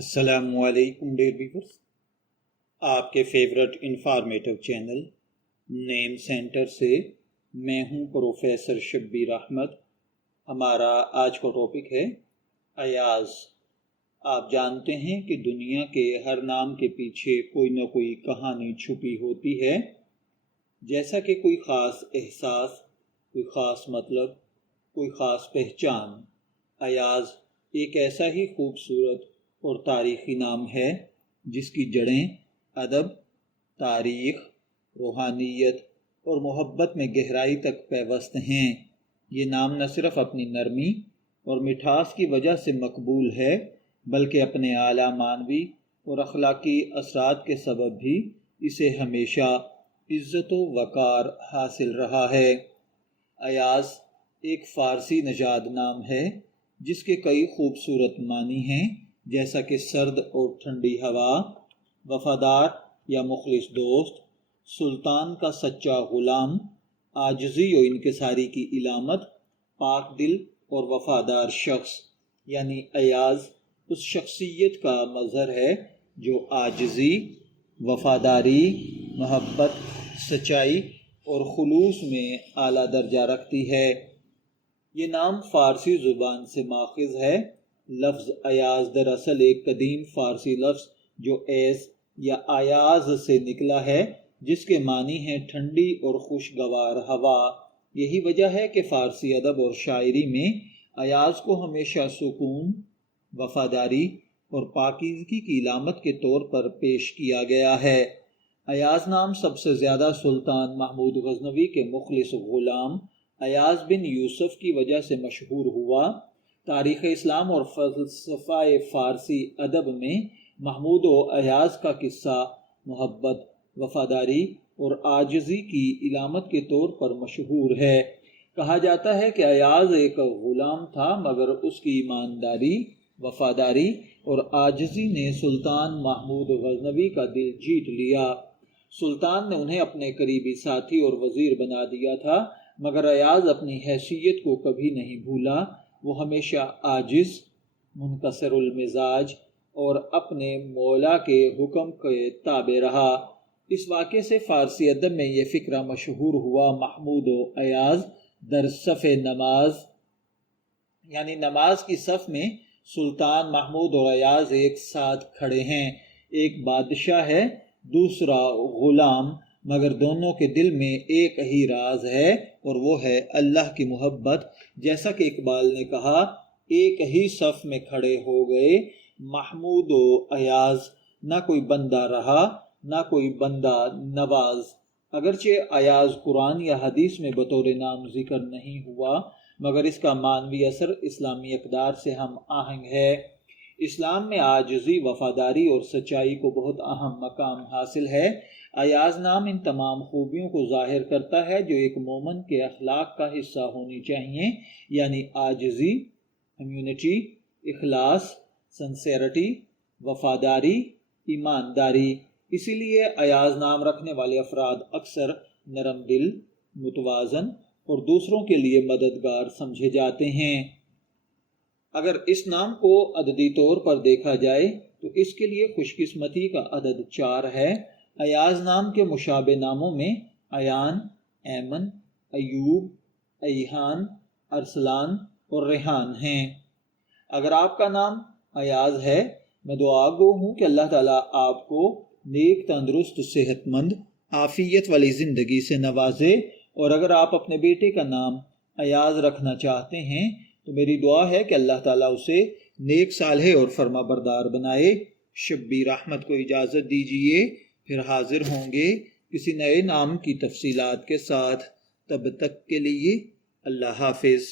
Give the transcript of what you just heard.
السلام علیکم dear viewers, آپ کے فیورٹ انفارمیٹو چینل نیم سینٹر سے میں ہوں پروفیسر شبیر احمد۔ ہمارا آج کا ٹاپک ہے ایاز۔ آپ جانتے ہیں کہ دنیا کے ہر نام کے پیچھے کوئی نہ کوئی کہانی چھپی ہوتی ہے، جیسا کہ کوئی خاص احساس، کوئی خاص مطلب، کوئی خاص پہچان۔ ایاز ایک ایسا ہی خوبصورت اور تاریخی نام ہے جس کی جڑیں ادب، تاریخ، روحانیت اور محبت میں گہرائی تک پیوست ہیں۔ یہ نام نہ صرف اپنی نرمی اور مٹھاس کی وجہ سے مقبول ہے، بلکہ اپنے اعلیٰ معنوی اور اخلاقی اثرات کے سبب بھی اسے ہمیشہ عزت و وقار حاصل رہا ہے۔ ایاز ایک فارسی نژاد نام ہے جس کے کئی خوبصورت معنی ہیں، جیسا کہ سرد اور ٹھنڈی ہوا، وفادار یا مخلص دوست، سلطان کا سچا غلام، عاجزی و انکساری کی علامت، پاک دل اور وفادار شخص۔ یعنی ایاز اس شخصیت کا مظہر ہے جو عاجزی، وفاداری، محبت، سچائی اور خلوص میں اعلیٰ درجہ رکھتی ہے۔ یہ نام فارسی زبان سے ماخذ ہے۔ لفظ ایاز دراصل ایک قدیم فارسی لفظ جو ایس یا ایاز سے نکلا ہے، جس کے معنی ہیں ٹھنڈی اور خوشگوار ہوا۔ یہی وجہ ہے کہ فارسی ادب اور شاعری میں ایاز کو ہمیشہ سکون، وفاداری اور پاکیزگی کی علامت کے طور پر پیش کیا گیا ہے۔ ایاز نام سب سے زیادہ سلطان محمود غزنوی کے مخلص غلام ایاز بن یوسف کی وجہ سے مشہور ہوا۔ تاریخ اسلام اور فلسفہ فارسی ادب میں محمود و ایاز کا قصہ محبت، وفاداری اور عاجزی کی علامت کے طور پر مشہور ہے۔ کہا جاتا ہے کہ ایاز ایک غلام تھا، مگر اس کی ایمانداری، وفاداری اور عاجزی نے سلطان محمود غزنوی کا دل جیت لیا۔ سلطان نے انہیں اپنے قریبی ساتھی اور وزیر بنا دیا تھا، مگر ایاز اپنی حیثیت کو کبھی نہیں بھولا۔ وہ ہمیشہ عاجز، منکسر المزاج اور اپنے مولا کے حکم کے تابع رہا۔ اس واقعے سے فارسی ادب میں یہ فقرہ مشہور ہوا، محمود و ایاز در صف نماز، یعنی نماز کی صف میں سلطان محمود اور ایاز ایک ساتھ کھڑے ہیں۔ ایک بادشاہ ہے، دوسرا غلام، مگر دونوں کے دل میں ایک ہی راز ہے اور وہ ہے اللہ کی محبت۔ جیسا کہ اقبال نے کہا، ایک ہی صف میں کھڑے ہو گئے محمود و ایاز، نہ کوئی بندہ رہا نہ کوئی بندہ نواز۔ اگرچہ ایاز قرآن یا حدیث میں بطور نام ذکر نہیں ہوا، مگر اس کا معنوی اثر اسلامی اقدار سے ہم آہنگ ہے۔ اسلام میں عاجزی، وفاداری اور سچائی کو بہت اہم مقام حاصل ہے۔ ایاز نام ان تمام خوبیوں کو ظاہر کرتا ہے جو ایک مومن کے اخلاق کا حصہ ہونی چاہیے، یعنی عاجزی، ہمیونٹی، اخلاص، سنسیرٹی، وفاداری، ایمانداری۔ اسی لیے ایاز نام رکھنے والے افراد اکثر نرم دل، متوازن اور دوسروں کے لیے مددگار سمجھے جاتے ہیں۔ اگر اس نام کو عددی طور پر دیکھا جائے تو اس کے لیے خوش قسمتی کا عدد 4 ہے۔ ایاز نام کے مشابہ ناموں میں ایان، ایمن، ایوب، ایحان، ارسلان اور ریحان ہیں۔ اگر آپ کا نام ایاز ہے، میں دعا گو ہوں کہ اللہ تعالیٰ آپ کو نیک، تندرست، صحت مند، عافیت والی زندگی سے نوازے۔ اور اگر آپ اپنے بیٹے کا نام ایاز رکھنا چاہتے ہیں تو میری دعا ہے کہ اللہ تعالیٰ اسے نیک، صالح اور فرما بردار بنائے۔ شبیر احمد کو اجازت دیجیے، پھر حاضر ہوں گے کسی نئے نام کی تفصیلات کے ساتھ۔ تب تک کے لیے اللہ حافظ۔